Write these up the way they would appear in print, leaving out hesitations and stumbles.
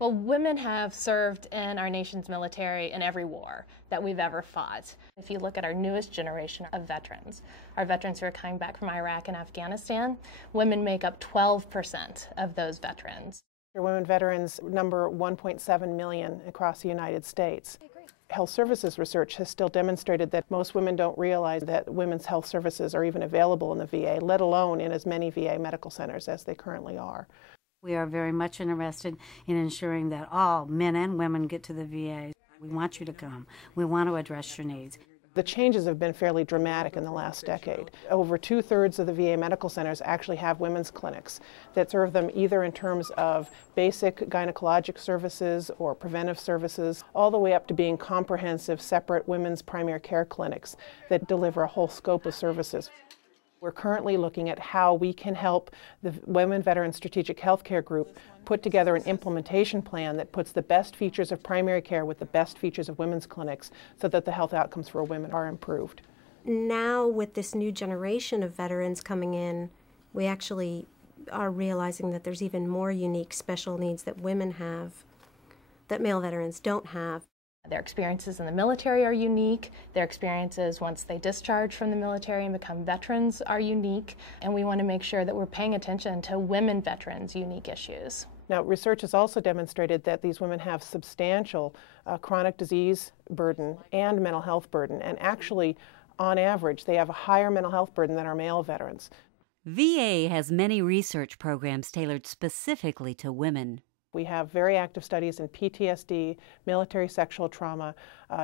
Well, women have served in our nation's military in every war that we've ever fought. If you look at our newest generation of veterans, our veterans who are coming back from Iraq and Afghanistan, women make up 12% of those veterans. Women veterans number 1.7 million across the United States. Health services research has still demonstrated that most women don't realize that women's health services are even available in the VA, let alone in as many VA medical centers as they currently are. We are very much interested in ensuring that all men and women get to the VA. We want you to come. We want to address your needs. The changes have been fairly dramatic in the last decade. Over 2/3 of the VA medical centers actually have women's clinics that serve them either in terms of basic gynecologic services or preventive services, all the way up to being comprehensive, separate women's primary care clinics that deliver a whole scope of services. We're currently looking at how we can help the Women Veterans Strategic Healthcare Group put together an implementation plan that puts the best features of primary care with the best features of women's clinics so that the health outcomes for women are improved. Now, with this new generation of veterans coming in, we actually are realizing that there's even more unique special needs that women have that male veterans don't have. Their experiences in the military are unique. Their experiences once they discharge from the military and become veterans are unique. And we want to make sure that we're paying attention to women veterans' unique issues. Now, research has also demonstrated that these women have substantial chronic disease burden and mental health burden. And actually, on average, they have a higher mental health burden than our male veterans. VA has many research programs tailored specifically to women. We have very active studies in PTSD, military sexual trauma,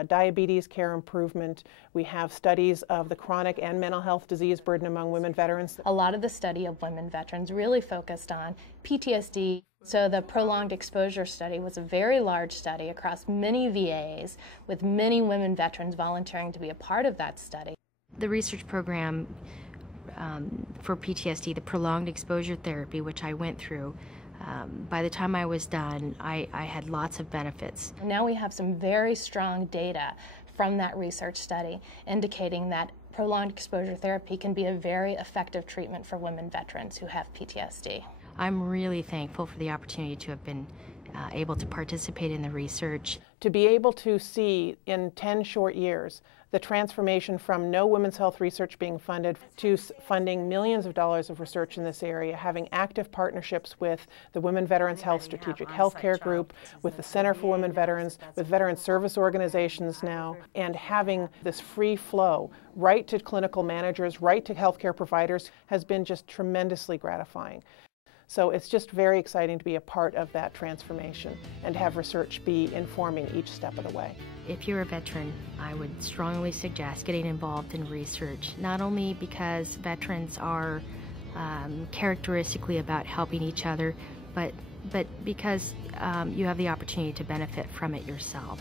diabetes care improvement. We have studies of the chronic and mental health disease burden among women veterans. A lot of the study of women veterans really focused on PTSD. So the prolonged exposure study was a very large study across many VAs with many women veterans volunteering to be a part of that study. The research program for PTSD, the prolonged exposure therapy, which I went through, by the time I was done, I had lots of benefits. Now we have some very strong data from that research study indicating that prolonged exposure therapy can be a very effective treatment for women veterans who have PTSD. I'm really thankful for the opportunity to have been able to participate in the research. To be able to see in 10 short years the transformation from no women's health research being funded to funding millions of dollars of research in this area, having active partnerships with the Women Veterans Health Strategic Healthcare Group, with the Center for Women Veterans, with veteran service organizations now, and having this free flow right to clinical managers, right to healthcare providers has been just tremendously gratifying. So it's just very exciting to be a part of that transformation and have research be informing each step of the way. If you're a veteran, I would strongly suggest getting involved in research, not only because veterans are characteristically about helping each other, but because you have the opportunity to benefit from it yourself.